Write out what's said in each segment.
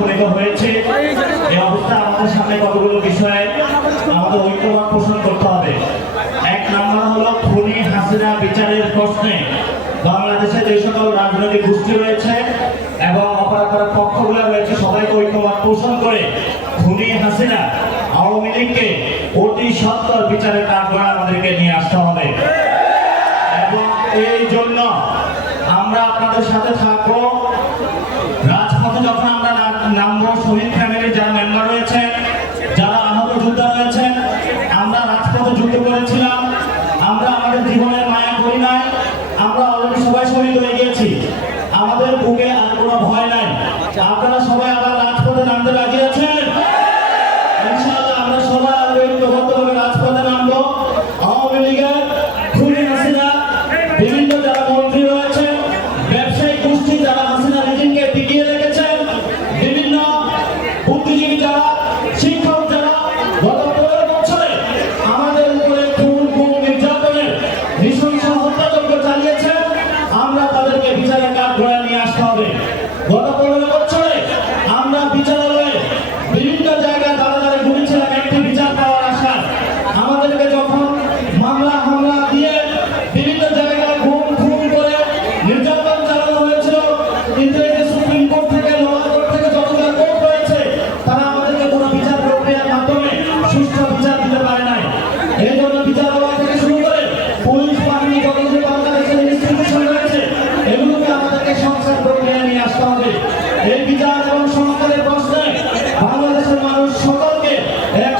প্রতিফলিত হয়েছে। এই অবস্থা আমাদের সামনে কতগুলো বিষয়ে আমাদের ঐক্যবাদ পোষণ করতে হবে। এক নাম্বার হলো খুনি হাসিনা বিচারের প্রশ্নে বাংলাদেশে যে সকল রাজনৈতিক গোষ্ঠী রয়েছে এবং অপরাধের পক্ষগুলো রয়েছে, সবাইকে ঐক্যবাদ পোষণ করে খুনি হাসিনা আওয়ামী লীগকে অতি সত্তর বিচারের কাজ আমাদেরকে নিয়ে আসতে হবে। এবং এই জন্য আমরা আপনাদের সাথে থাকব। নামগড় শহীদ ফ্যামিলি যারা মেম্বার রয়েছে যারা আহত যোদ্ধা রয়েছেন, আমরা রাজপথে যুদ্ধ করেছিলাম। আমরা আমাদের জীবনের মায়া করি নাই, আমরা অলরেডি সবাই শহীদ হয়ে গিয়েছি।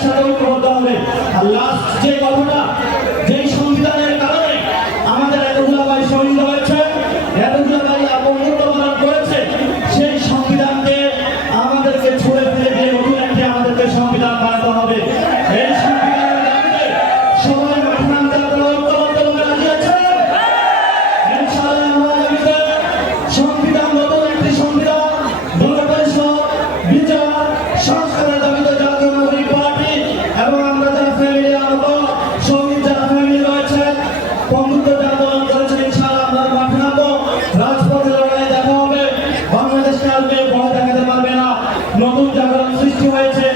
একসাথে ঐক্যবদ্ধ হবে। আল্লাহ নতুন জাগরণ সৃষ্টি হয়েছে।